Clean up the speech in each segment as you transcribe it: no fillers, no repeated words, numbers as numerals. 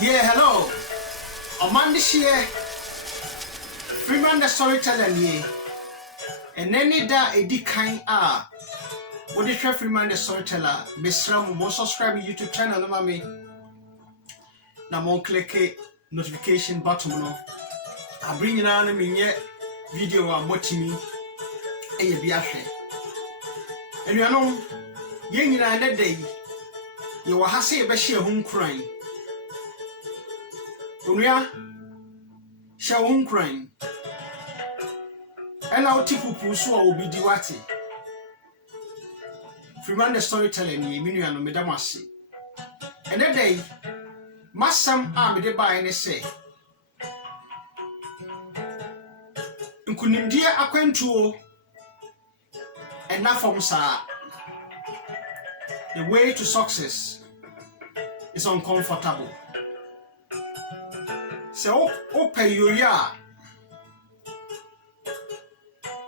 Yeah, hello. On this year, Freeman the storyteller ye. And any da a kind are. What is Freeman the storyteller? Miss Ram will subscribe to YouTube channel, mommy. Now, more click notification button. I bring you on a video I'm watching me. A be ashe. And you know, yen in a day, you will have say a bashir home crying. Unia shall home crying. And our tipu pusu will be diwati. Freeman the storytelling ye, Minu and Medamasi. And that day, Massam army de buy and say. Nkunimdia akwentuo and na from sa the way to success is uncomfortable. So open your ya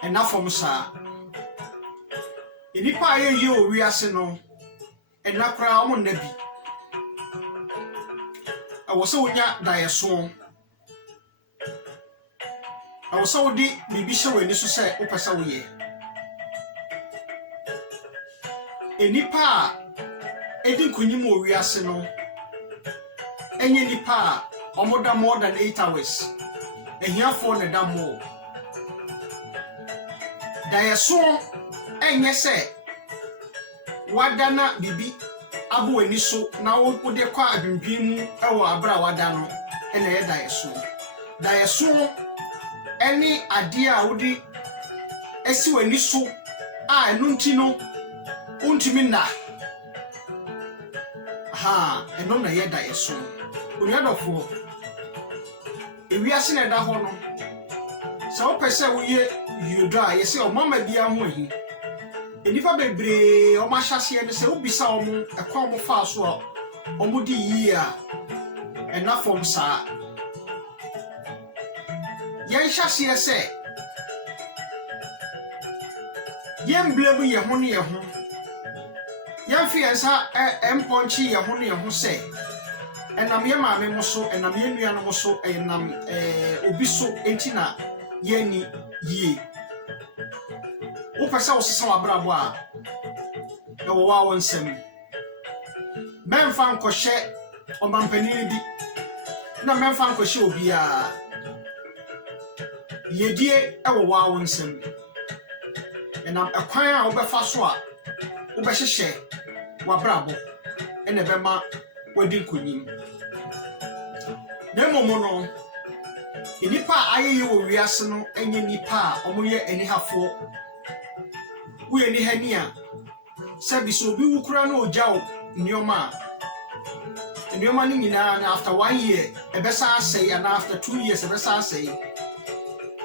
and na from sa inipa ye yo wiase no and na kra omo nabi awoso wonya dayeso awoso wodi bibi hye wani so se opesa wo ye enipa edi kunyim wo wiase no enye nipa omoda more than 8 hours ehiafo ne da mo dayeso enye se wadana bibi abu wani so na wo de kwa adwendwin mu ewo abra wada no ene ye dayeso eni ade a wodi esi wani so a enu nti no untimi na ha eno na ye dayeso onyadofo ewiase na da ho no se wo pese wo ye yuda ye se o mama bia ho ahi enifa bebre o ma hyase ne se wo bisa o mo ekwa mo fa so a o mo di yi a ena fom sa ye hyase se ye mblebu ye ho ne ye ho ye fiansa emponchi ye ho ne ye ho se enam ye maame mo so enam ye nua no mo so enam obi so enti na ye ni yie wo pesa wo sesa wabrabo a e wo wa wonsem memfa nkohye omampani bi na memfa nkohye obi a yedie e wo wa wonsem enam ekwan a wo befa so a wo behyehyɛ wabrabo ene bema wadi nkunyim na momo no enipa ayeye wo wiase no enye nipa a omoye enihafo wo eni hani a sabi so bi wukura na ojawo nnioma ni nyina na after 1 year ebesa asay and after 2 years ebesa asay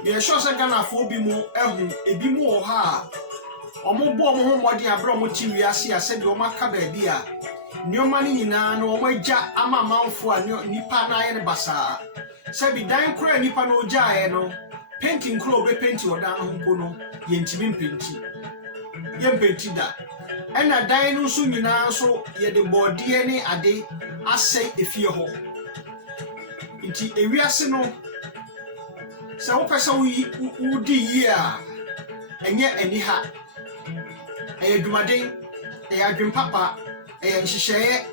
ye sure say Ghana fo bi mu ehu ebi mu wo ha omobo omo ho modi abro omo ti wiase a sabi o maka ba bi a nnioma ni nyina na omo agya ama manfo a nipa na aye ne basa sabi dan kura nipa no oja aye no painting kura obe painting odan ho mpo no ye ntimi mpenti ye mpenti da ena dan no so nyina so ye de body ne ade asay efie ho nti ewiase no se wo pesa wo di yi a enye eniha edwumaden adwempapa nhyehyeye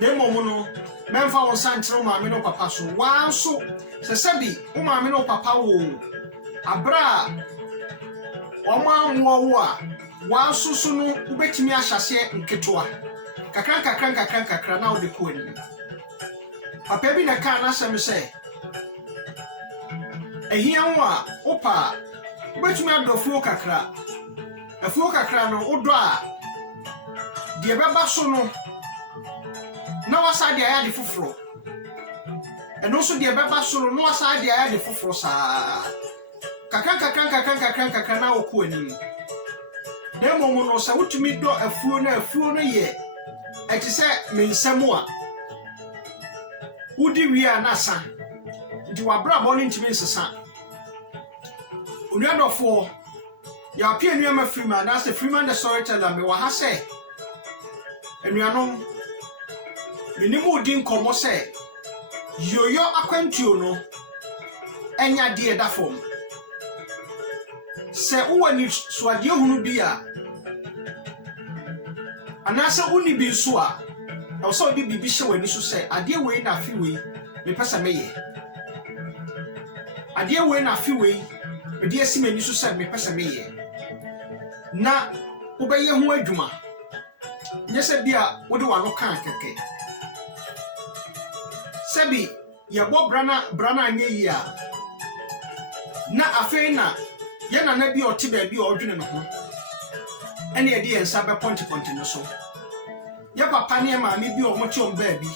demomo no memfa won santro maame no papa so wanso se sabi wo maame no papa wo abra o ma amwo wo a wanso so no ubetimi ahyase nketoa kakran na wo de ko ani papa bi na ka na sem se ehia wo a opa ubetimi adofuo kakra afuo kakra no odo a de beba so no na wasa de aya de foforo eno so de beba so no wasa de aya de foforo sa kakran na wo ko ani demo mo no sa wutumi do afuo no ye eti se mensamo a wudi wi a na sa nti wabra bo no ntimi nsesa onuadofo ya pia nuama Freeman na se Freeman the storyteller me wa ha se enuanom minimu din komo se yoyo akwantuo no enya de da fom se uwani suade hunu bi a anase uni bi so a e so di bibi hye wani so se ade we na afi we me pesa meye ade we na afi we me de asi mani so se me pesa meye na ubeye ho adwuma nyese bia wode wano kan keke sebi ya bo brana anye yi a na afei na ye na na bi oti ba bi odwene no ho ene ye de yensa be ponti no so ye papa ne ma me bi o mo ti o ba bi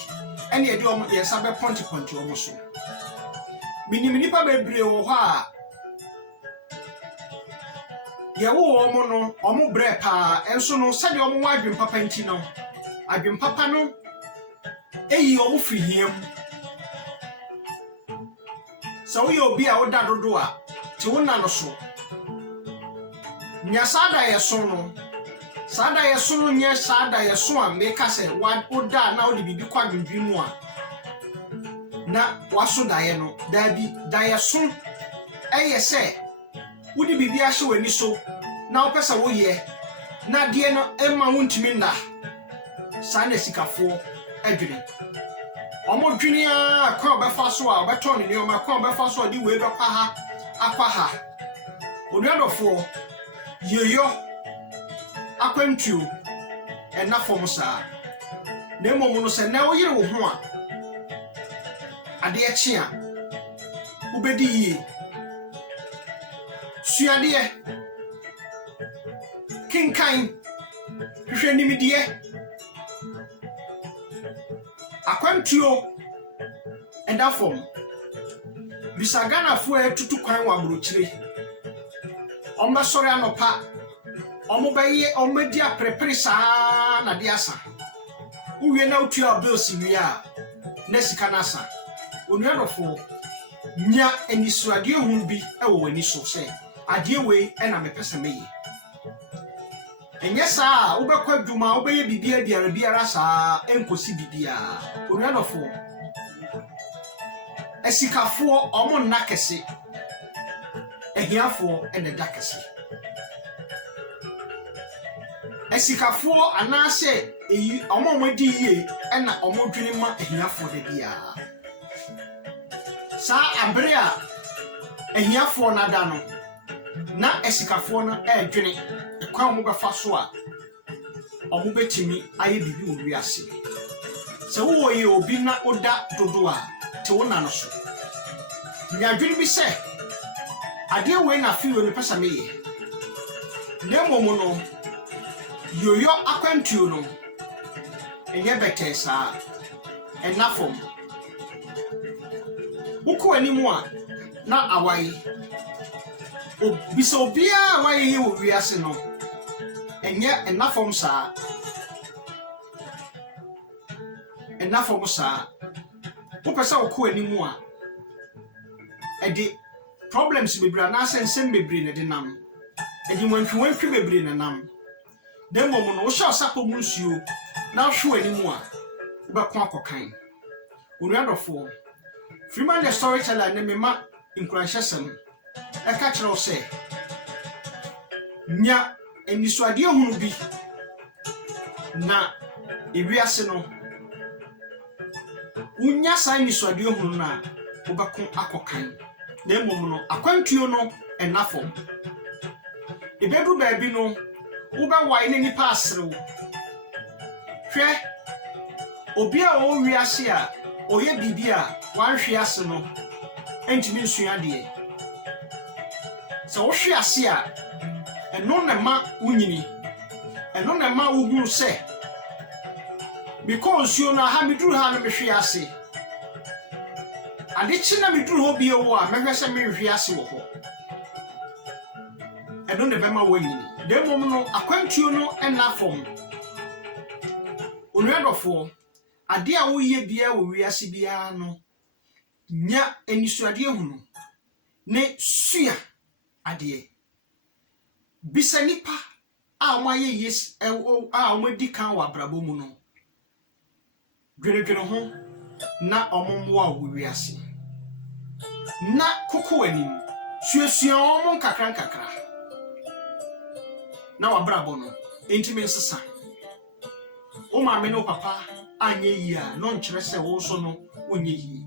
ene ye de o yensa be ponti o mo so minimini pa bebre wo ho a ye wo o mo no o mo bre pa enso no sade o mo adwen papa nti no adwen papa no eyi o mo fi hiem so we obi a woda dodo a ti wona no so nya sada ye so no nya sada ye so a meka se wa oda na odi bibi kwa dwendwi mu a na waso daye no da ye so eye se wodi bibi a hye wani so na opesa wo ye na de no ema wontimi nda sa na sikafo adwene omo dwene a kwa obefa so a obeton ne o ma kwa obefa so di we bekwa ha akwa ha onuadofo yoyo akwantuo ena fom sa na momu no se na wo yire wo ho a ade echi a ubedi yi suade kinkan hwehwe nimidie akwantuo enda fom bisagana fo etutu kwan wa brochire omba sori anopa omobeye omedi aprepre saa na de asa uwie na utu abilsi wi a na sika na asa onuadofo nya enisuade hu bi ewo wani so se ade we na mepesa meye enye saa ubekwa dwuma ubeye bibia biara saa enkosi bibia onuadofo esikafo omo nakese ehiafo ene dakese esikafo anase eyi omo modi yie ena omo dwene ma ehiafo de bia sa abre a ehiafo na da no na esikafo no dwene ekwa omo befa so a omo betimi aye bibi owi ase se wo ye obi na oda dodo a te wona no so nya dwene bi se ade we na fi we pesa meye na momo no yoyo akwantuo no enye betesa enafom buko animu a na awai obisa obia awai ye wo wiase no enye enafom saa upesa uko animu a edi problems bebra na sensem bebre ne de nam edi wantwe bebre ne nam dem momo no wo sha sapo mu nsuo na hwe animu a ubekwa akokan onuadofo Freeman the storyteller ne mema inkuranhyesem eka kire se nya enisuade hunu bi na ewiase no unya sa enisuade hunu na ubekwa akokan na emom no akwantuo no enafo ebedu baabi no uba wai ne nipa asrew hwe obi a o wiase a oye bibia wan hwe ase no entimi nsua de so wo hwe ase a eno na ma unyini eno na ma uhuru se because you na ha miduru ha no hwe ase ade chi na miduru ho bi wo a mehwe se me hwe ase wo ho eno na be ma wanyini demom no akwantuo no enafom onuadofo ade a wo ye bia wo wiase bia no nya enisuade hunu ne sua ade bisa nipa a omaye yes a omadi kan wa brabo mu no dwene ho na omomwa wiase na koko anim suasua omon kakra na wabrabo no intime nsesa o ma me no papa anye yi a no nkyere se wo so no onye yi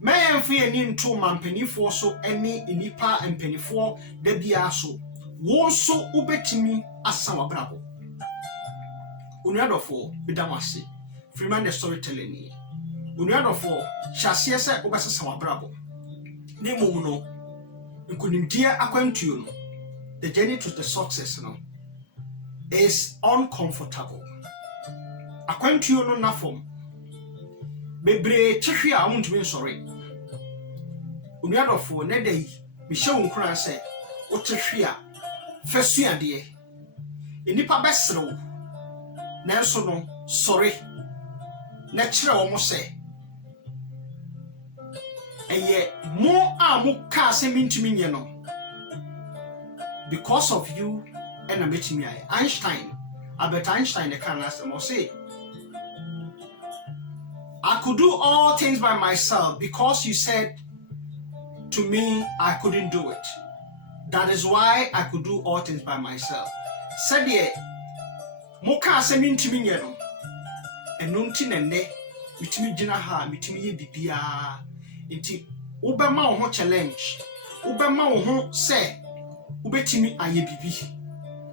mayemfe ani nto mampanifo so eni enipa empanifo da bia so wo so ubetimi asa wabrabo onuadofo bidamase Freeman the storytelling ni onuadofo hyase se ubesesa wabrabo ne mum no nkunimdia akwantuo no the journey to the success no is uncomfortable akwantuo no nafom bebre chehwe a omuntumi nsore onuadofo ne dai mi hye wonkran se wo chehwe a fasuade enipa besrew nanso no sore na kire wo mo se eye mo a mo ka se mintumi nye no because of you and a metimi Albert Einstein the can last time say I could do all things by myself because you said to me I couldn't do it. That is why I could do all things by myself. Said ye moka se mintimi nye no eno nti nene mitimi gina ha mitimi ye bibia nti ubema wo ho challenge ubema wo ho se ubetimi aye bibi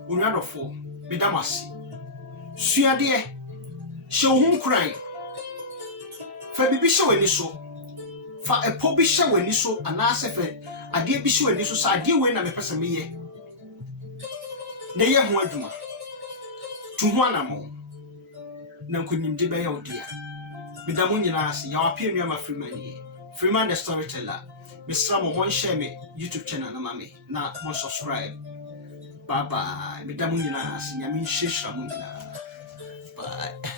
onuadofo bedamasi suade hye wo hu kran fa bibi hye wani so fa epo bi hye wani so anase fa ade bi hye wani so sa ade we na mepese meye na ye ho adwuma tu ho anamo na nkonimde be ya odia bedamo nyina ase ya wapie nua ma Freeman the storyteller Mr. Mo share me YouTube channel na mame na mo subscribe. Bye bye. Bedamo nyina ase nyame hye hye mo nyina. Bye.